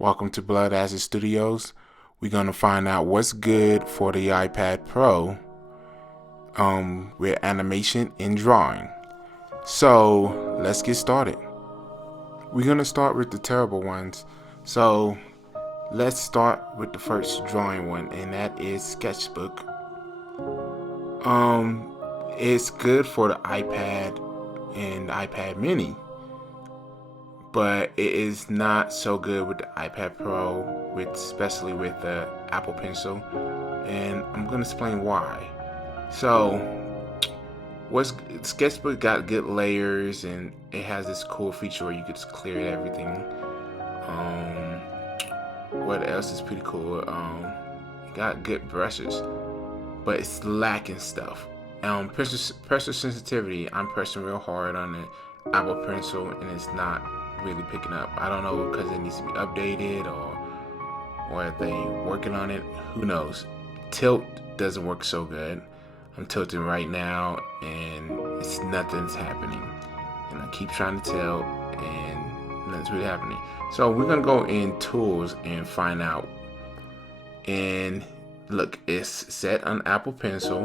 Welcome to Blood Acid Studios. We're going to find out what's good for the iPad Pro with animation and drawing. So let's get started. We're going to start with the terrible ones. So let's start with the first drawing one, and that is Sketchbook. It's good for the iPad and the iPad mini, but it is not so good with the iPad Pro, especially with the Apple Pencil, and I'm gonna explain why. So, Sketchbook got good layers, and it has this cool feature where you could just clear everything. What else is pretty cool? It got good brushes, but it's lacking stuff. Pressure sensitivity. I'm pressing real hard on the Apple Pencil, and it's not really picking up. I don't know because it needs to be updated or if they working on it. Who knows? Tilt doesn't work so good. I'm tilting right now and nothing's happening. And I keep trying to tilt and nothing's really happening. So we're gonna go in tools and find out. And look, it's set on Apple Pencil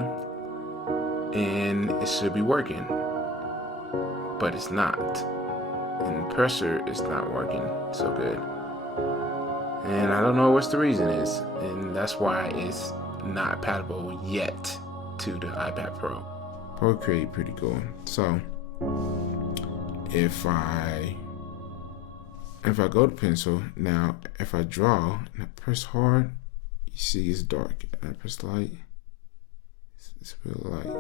and it should be working, but it's not. And pressure is not working so good, and I don't know what the reason is, and that's why it's not compatible yet to the iPad Pro. Procreate pretty cool. So if I go to pencil now, if I draw and I press hard, you see it's dark. And I press light, it's real light.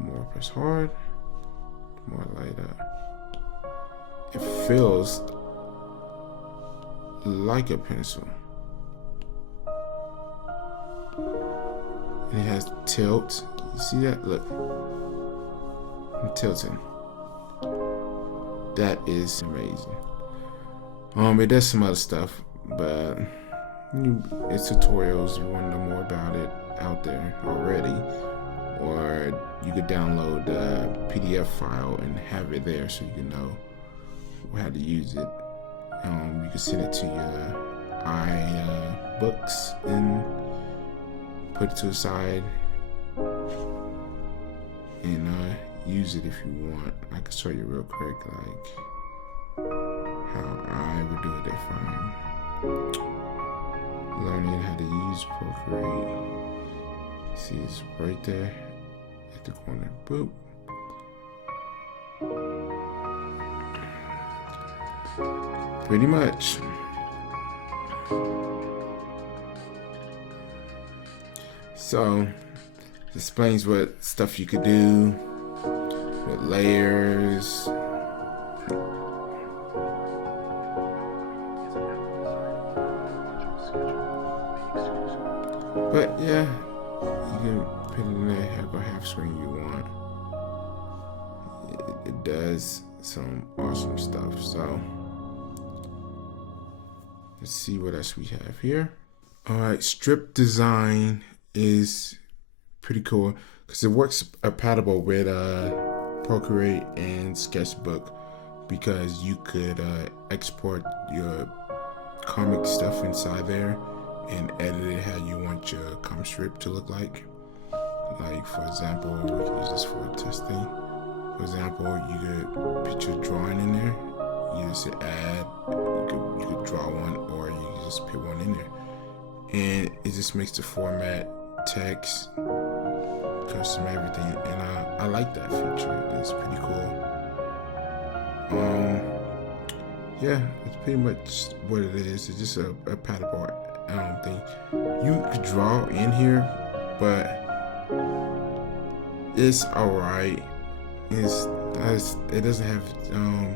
More press hard, more light up. It feels like a pencil. And it has tilt. You see that? Look. I'm tilting. That is amazing. It does some other stuff, but it's tutorials. You want to know more about it out there already. Or you could download the PDF file and have it there so you can know how to use it. You can send it to your iBooks and put it to the side and use it if you want. I can show you real quick like how I would do it if I'm learning how to use Procreate. See, it's right there at the corner. Boop. Pretty much. So, it explains what stuff you could do with layers. But yeah, you can put it in there, have a half screen you want. It does some awesome stuff. So let's see what else we have here. Alright, strip design is pretty cool because it works compatible with Procreate and Sketchbook, because you could export your comic stuff inside there and edit it how you want your comic strip to look like. Like, for example, we can use this for testing. For example, you could put your drawing in there. You just add, you could draw one, or you can just put one in there. And it just makes the format, text, custom everything. And I like that feature. It's pretty cool. Yeah, it's pretty much what it is. It's just a compatible thing. You could draw in here, but it's alright. It doesn't have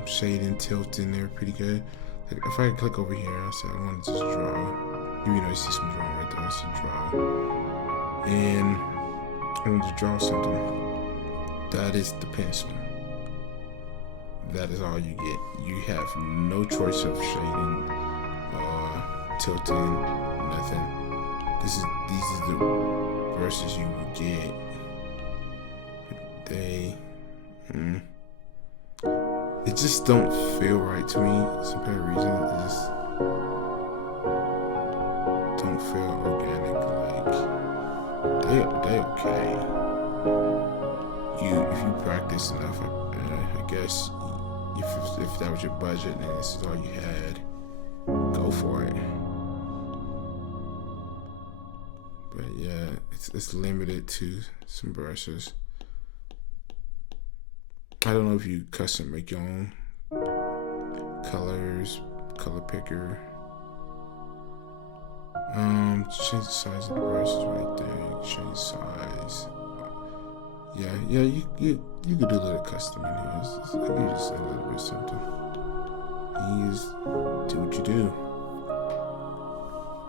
shade and tilt in there pretty good. Like if I click over here, I say I want to just draw. You know, you see some drawing right there. I see draw, and I want to draw something. That is the pencil. That is all you get. You have no choice of shading or tilting, nothing. These are the brushes you will get. it just don't feel right to me. Some kind of reason, it just don't feel organic. Like they okay. If you practice enough, I guess if that was your budget and this is all you had, go for it. But yeah, it's limited to some brushes. I don't know if you custom make your own colors, color picker. Change the size of the brushes right there. Change the size. Yeah, you could do a little custom in here. You just a little bit something. You just do what you do.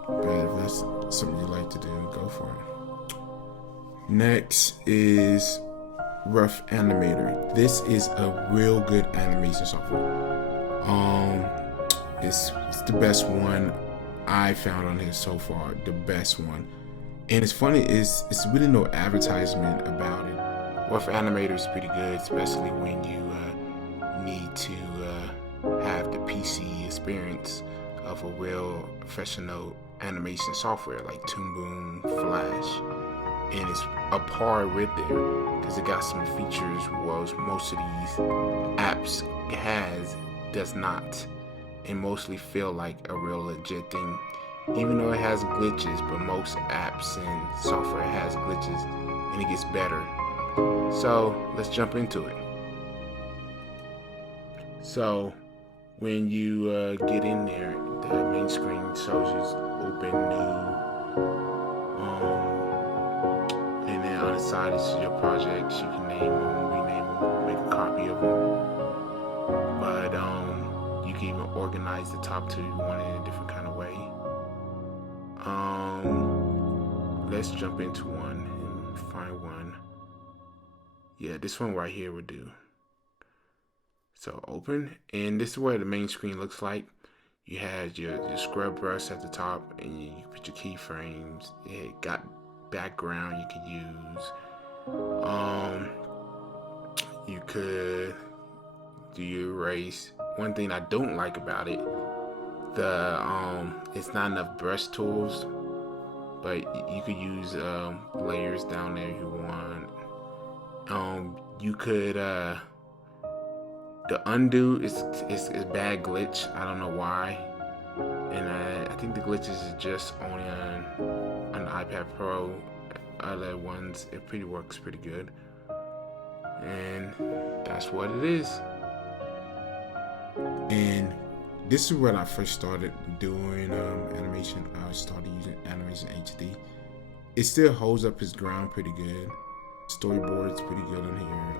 But if that's something you like to do, go for it. Next is RoughAnimator. This is a real good animation software. It's the best one I found on here so far. The best one. And it's funny, it's really no advertisement about it. RoughAnimator is pretty good, especially when you need to have the PC experience of a real professional animation software like Toon Boom, Flash, and it's a par with there because it got some features most of these apps does not, and mostly feel like a real legit thing. Even though it has glitches, but most apps and software has glitches, and it gets better. So let's jump into it. So when you get in there, the main screen shows you open new, and then on the side is your projects. You can name them, rename them, make a copy of them. But you can even organize the top two if you want it in a different kind of way. Let's jump into one and find one. Yeah, this one right here would do. So open, and this is what the main screen looks like. You have your scrub brush at the top, and you put your keyframes. It got background you could use. You could do your erase. One thing I don't like about it, it's not enough brush tools, but you could use layers down there if you want. You could the undo is bad glitch. I don't know why, and I think the glitches is just only on the iPad Pro. Other ones it works pretty good, and that's what it is. And this is when I first started doing animation. I started using Animation HD. It still holds up its ground pretty good. Storyboard's pretty good on here.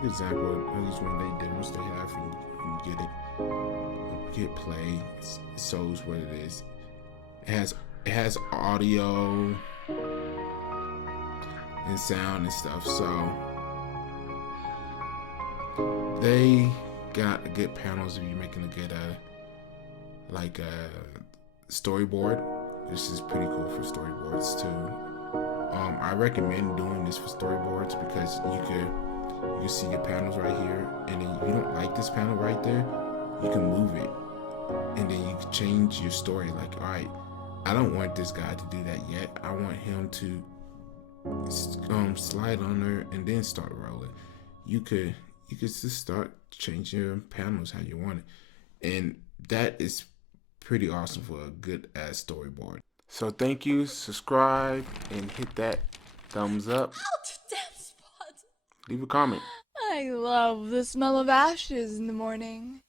For example, at least one day demos they have, you get it. Hit play. It shows what it is. It has audio and sound and stuff. So they got good panels if you're making a good storyboard. This is pretty cool for storyboards too. I recommend doing this for storyboards because you can see your panels right here, and then if you don't like this panel right there, you can move it, and then you can change your story. Like, all right, I don't want this guy to do that yet. I want him to slide on there and then start rolling. You could just start changing your panels how you want it, and that is pretty awesome for a good ass storyboard. So thank you, subscribe, and hit that thumbs up. Ouch, damn spot. Leave a comment. I love the smell of ashes in the morning.